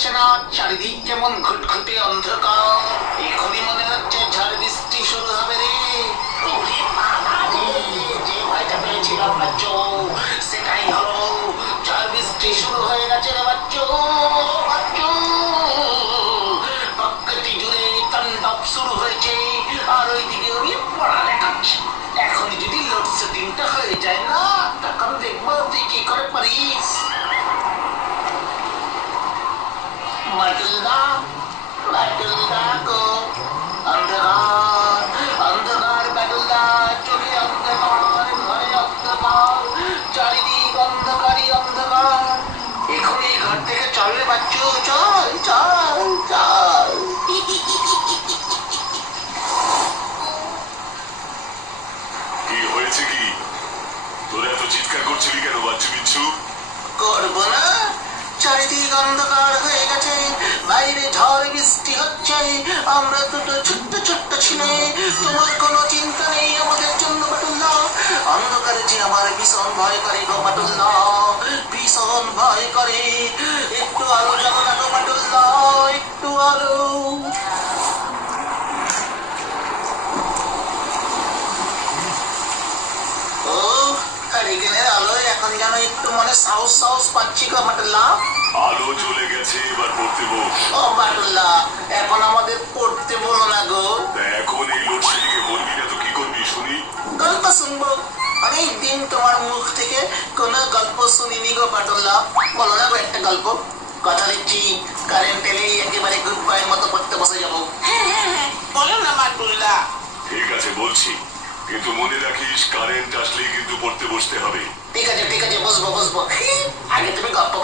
যাচ্ছে না চারিদিক কেমন ঘুটঘুটে অন্ধকার। এখনই মনে হচ্ছে ঝড় বৃষ্টি শুরু হবে রে। যে ভয়টা পেয়েছিলাম বাচ্চু, সেটাই হলো। ঝড় বৃষ্টি শুরু হয়ে গেছে রে বাচ্চু বাচ্চু। প্রকৃতি জুড়ে তাণ্ডব শুরু হয়েছে, আর ওইদিকে আমি পড়া দেখাচ্ছি এখনই যদি লোডশেডিংটা হয়ে যায় না মাটুলদা মাটুলদা গো অন্ধকার অন্ধকার বাটুলদা চোখে অন্ধকার ঘরে অন্ধকার চারিদিক অন্ধকারই অন্ধকার এখনই ঘর থেকে চলবে বাচ্চু চল চল চল কি হয়েছে কি? তোরা এত চিৎকার করছিলি কেন বাচ্চু বিচ্ছু? বৃষ্টি হচ্ছে আমরা দুটো ছোট্ট ছোট্ট ছেলে। তোমার কোনো চিন্তা নেই আমাদের জন্য বাটুল্লা অন্ধকারে যে আমার ভীষণ ভয় করে গো বাটুল্লা ভীষণ ভয় করে। একটু আলো জানো না গো বাটুল্লা একটু আলো। আলোয় এখন যেন একটু মনে সাহস সাহস পাচ্ছি গো বাটুল্লা আলো চলে গেছে এবার পড়তে বস এখন আমাদের পড়তে বলো না গো। এখন এই লোডশেডিংয়ে বলবি না তো কি করবি শুনি? গল্প শুনব। অনেক দিন তোমার মুখ থেকে কোনো গল্প শুনিনি গো বাটুল্লা বলো না গো একটা গল্প। কথা দিচ্ছি কারেন্ট এলেই একেবারে গুড বাইয়ের মতো পড়তে বসে যাব। হ্যাঁ হ্যাঁ হ্যাঁ বলো না মাটুল্লা ঠিক আছে বলছি। কিন্তু মনে রাখিস কারেন্ট আসলেই কিন্তু পড়তে বসতে হবে। ঠিক আছে ঠিক আছে বসবো বসবো। আগে তুমি গল্প